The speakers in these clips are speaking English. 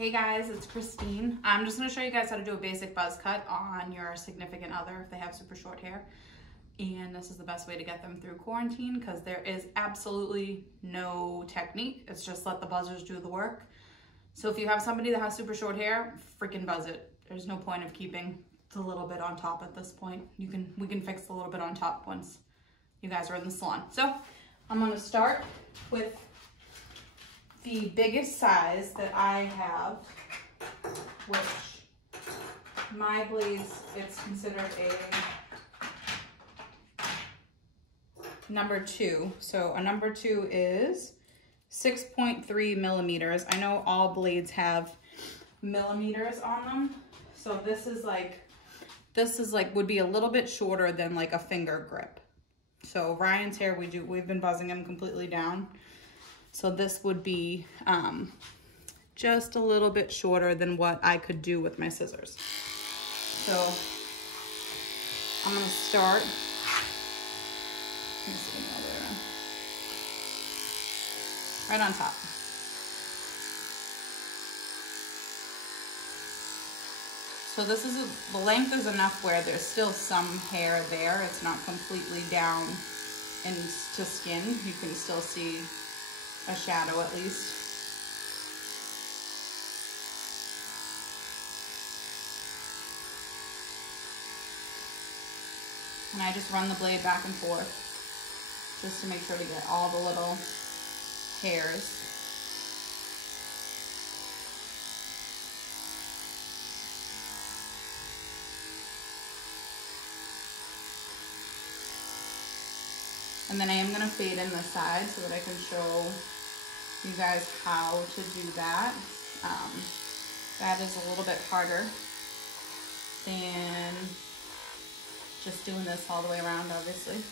Hey guys, it's Christine. I'm just gonna show you guys how to do a basic buzz cut on your significant other if they have super short hair. And this is the best way to get them through quarantine because there is absolutely no technique. It's just let the buzzers do the work. So if you have somebody that has super short hair, freaking buzz it. There's no point of keeping the little bit on top at this point. We can fix the little bit on top once you guys are in the salon. So I'm gonna start with the biggest size that I have, which my blades, it's considered a number 2. So a number 2 is 6.3 millimeters. I know all blades have millimeters on them. So this is like would be a little bit shorter than like a finger grip. So Ryan's hair, we've been buzzing him completely down. So this would be just a little bit shorter than what I could do with my scissors. So I'm gonna start. Let me see, right on top. So this is, the length is enough where there's still some hair there. It's not completely down into skin. You can still see a shadow at least. And I just run the blade back and forth just to make sure to get all the little hairs. And then I am going to fade in the side so that I can show you guys how to do that. That is a little bit harder than just doing this all the way around, obviously.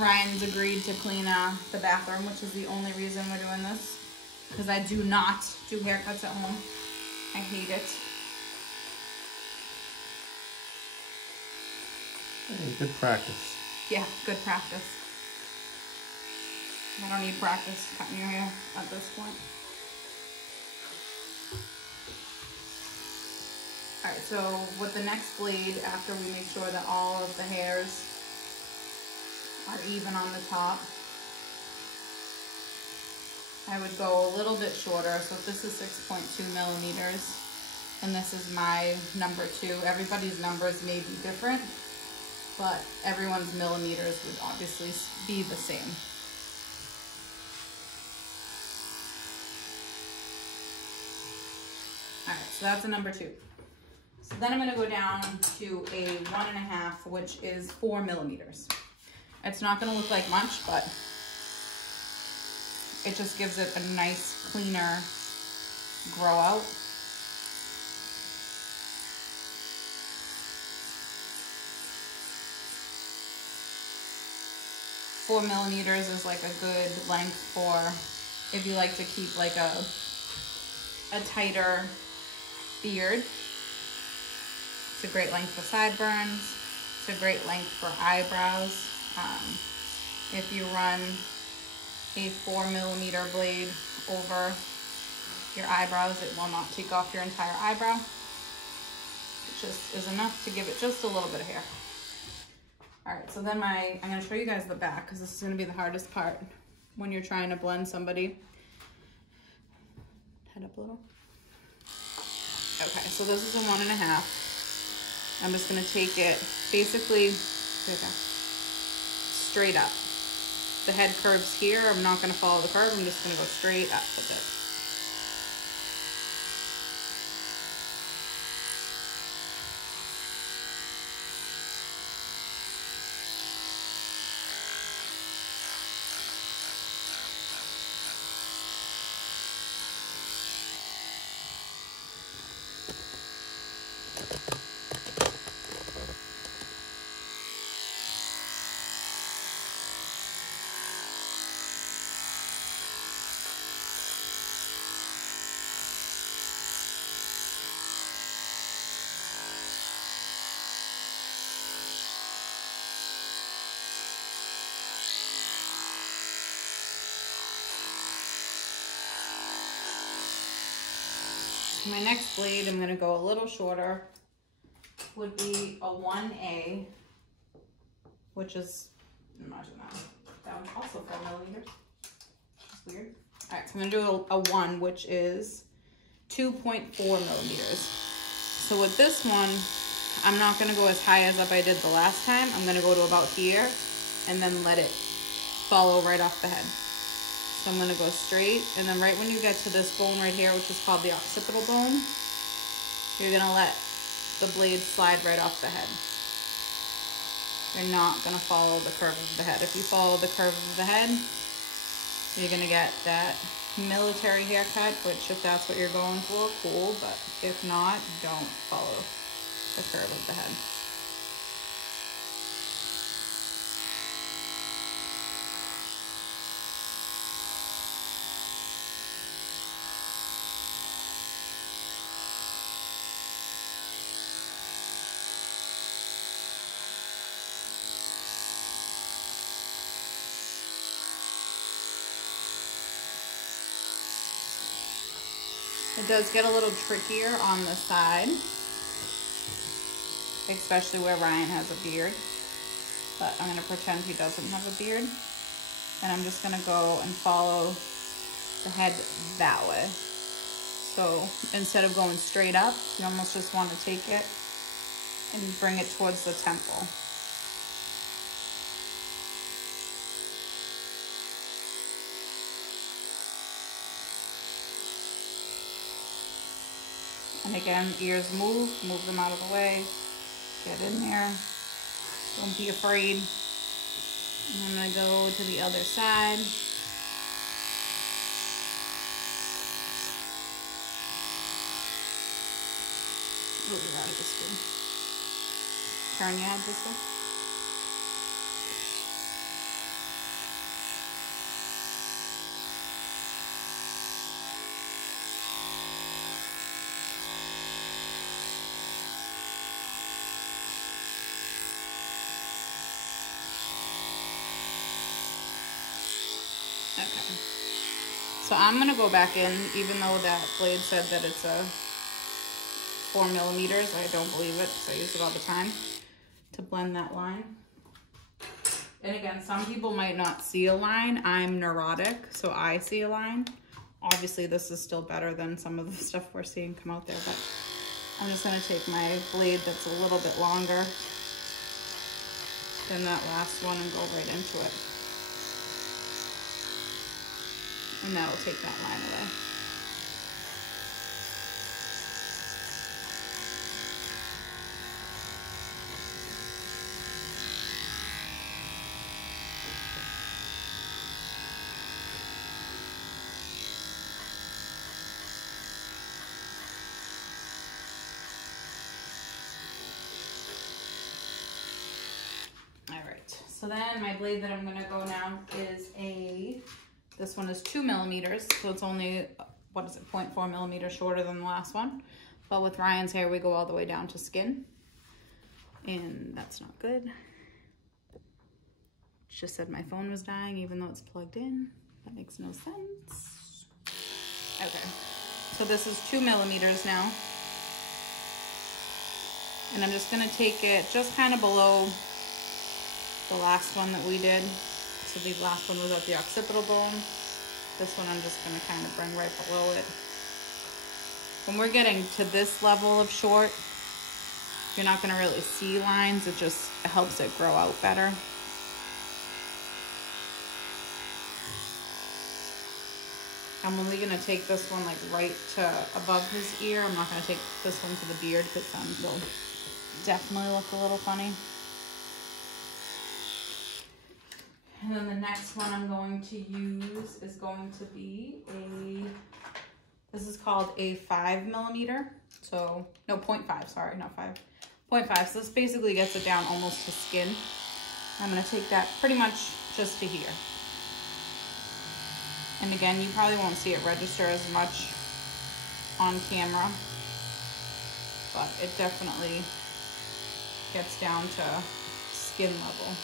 Ryan's agreed to clean the bathroom, which is the only reason we're doing this, because I do not do haircuts at home. I hate it. Hey, good practice. Yeah, good practice. I don't need practice cutting your hair at this point. Alright, so with the next blade, after we make sure that all of the hairs are even on the top, I would go a little bit shorter. So if this is 6.2 millimeters, and this is my number 2, everybody's numbers may be different, but everyone's millimeters would obviously be the same. Alright, so that's a number 2. So then I'm going to go down to a 1.5, which is 4 millimeters. It's not going to look like much, but it just gives it a nice, cleaner grow out. Four millimeters is like a good length for if you like to keep like a tighter beard. It's a great length for sideburns. It's a great length for eyebrows. If you run a 4 millimeter blade over your eyebrows, it will not take off your entire eyebrow. It just is enough to give it just a little bit of hair. All right, so then I'm gonna show you guys the back because this is gonna be the hardest part when you're trying to blend somebody. Head up a little. Okay, so this is a 1.5. I'm just gonna take it basically straight up. The head curves here. I'm not gonna follow the curve. I'm just gonna go straight up with it. my next blade, I'm gonna go a little shorter, would be a 1A, which is, imagine that would also 4 millimeters. It's weird. All right, so I'm gonna do a 1, which is 2.4 millimeters. So with this one, I'm not gonna go as high as up I did the last time. I'm gonna go to about here and then let it follow right off the head. So I'm gonna go straight, and then right when you get to this bone right here, which is called the occipital bone, you're gonna let the blade slide right off the head. You're not gonna follow the curve of the head. If you follow the curve of the head, you're gonna get that military haircut, which if that's what you're going for, cool, but if not, don't follow the curve of the head. It does get a little trickier on the side, especially where Ryan has a beard, but I'm gonna pretend he doesn't have a beard. And I'm just gonna go and follow the head that way. So instead of going straight up, you almost just wanna take it and bring it towards the temple. And again, ears move them out of the way, get in there, don't be afraid. And I'm gonna go to the other side. Oh, you're out of this one. Turn your head this way. Okay, so I'm gonna go back in, even though that blade said that it's a 4 millimeters. I don't believe it because I use it all the time to blend that line. And again, some people might not see a line. I'm neurotic, so I see a line. Obviously, this is still better than some of the stuff we're seeing come out there, but I'm just gonna take my blade that's a little bit longer than that last one and go right into it. And that'll take that line away. All right, so then my blade that I'm gonna go now is this one is 2 millimeters, so it's only, what is it, 0.4 millimeters shorter than the last one. But with Ryan's hair, we go all the way down to skin. And that's not good. It just said my phone was dying even though it's plugged in. That makes no sense. Okay, so this is 2 millimeters now. And I'm just gonna take it just kind of below the last one that we did. So the last one was at the occipital bone. This one I'm just gonna kind of bring right below it. When we're getting to this level of short, you're not gonna really see lines. It helps it grow out better. I'm only gonna take this one like right to above his ear. I'm not gonna take this one to the beard because then it'll definitely look a little funny. And then the next one I'm going to use is going to be this is called a 5 millimeter. So, no, 0.5, sorry, not 5. 0.5, so this basically gets it down almost to skin. I'm gonna take that pretty much just to here. And again, you probably won't see it register as much on camera, but it definitely gets down to skin level.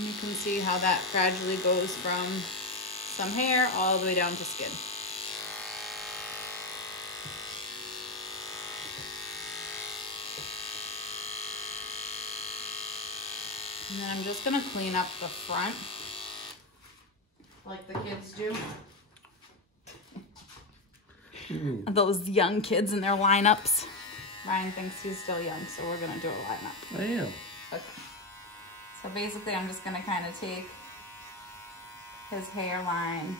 And you can see how that gradually goes from some hair all the way down to skin. And then I'm just gonna clean up the front like the kids do. Those young kids in their lineups. Ryan thinks he's still young, so we're gonna do a lineup. I am. Okay. So basically I'm just gonna kind of take his hairline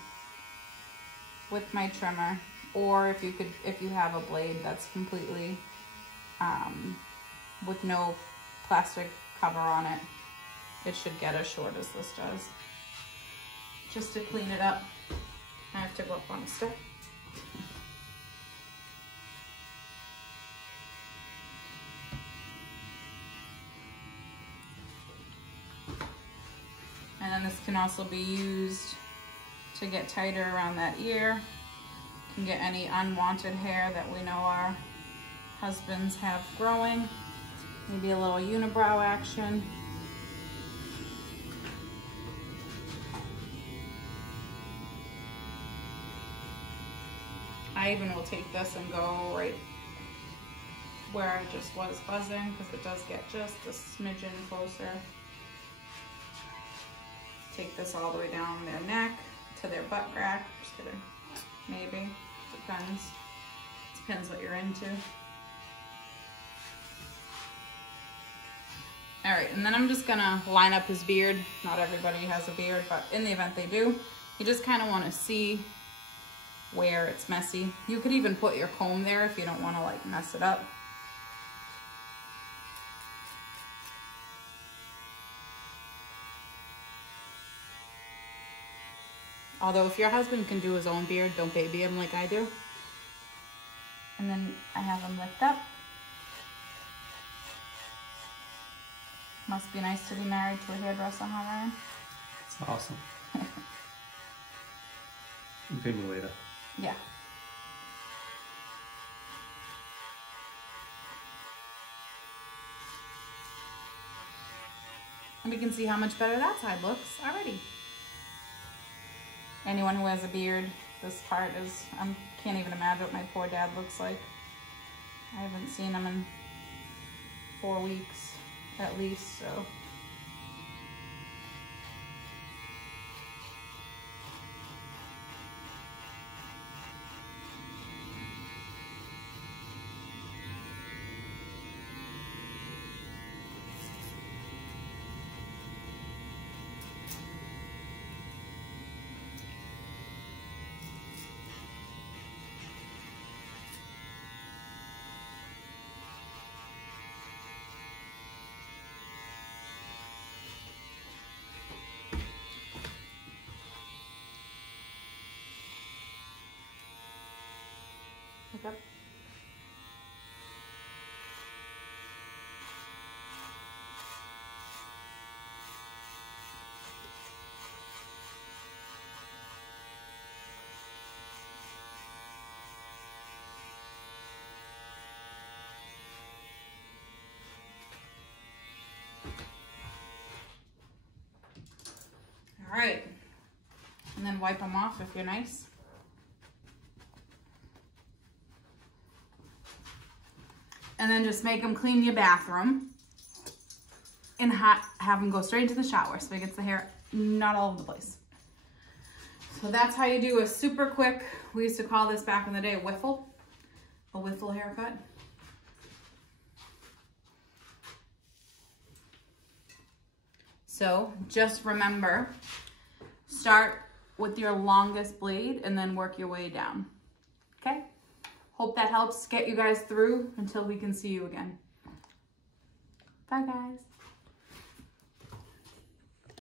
with my trimmer, or if you have a blade that's completely with no plastic cover on it, it should get as short as this does. Just to clean it up, I have to go up on a step. And then this can also be used to get tighter around that ear. Can get any unwanted hair that we know our husbands have growing. Maybe a little unibrow action. I even will take this and go right where I just was buzzing, because it does get just a smidgen closer. Take this all the way down their neck to their butt crack. Just kidding. Maybe. Depends. Depends what you're into. Alright, and then I'm just gonna line up his beard. Not everybody has a beard, but in the event they do, you just kind of want to see where it's messy. You could even put your comb there if you don't want to like mess it up. Although if your husband can do his own beard, don't baby him like I do. And then I have him lift up. Must be nice to be married to a hairdresser, huh, Ryan? It's awesome. Continue later. Yeah. And we can see how much better that side looks already. Anyone who has a beard, this part is, I can't even imagine what my poor dad looks like. I haven't seen him in 4 weeks at least, so. Yep. All right, and then wipe them off if you're nice. And then just make them clean your bathroom and have them go straight into the shower so it gets the hair not all over the place. So that's how you do a super quick, we used to call this back in the day a wiffle haircut. So just remember, start with your longest blade and then work your way down, okay? Hope that helps get you guys through until we can see you again. Bye, guys.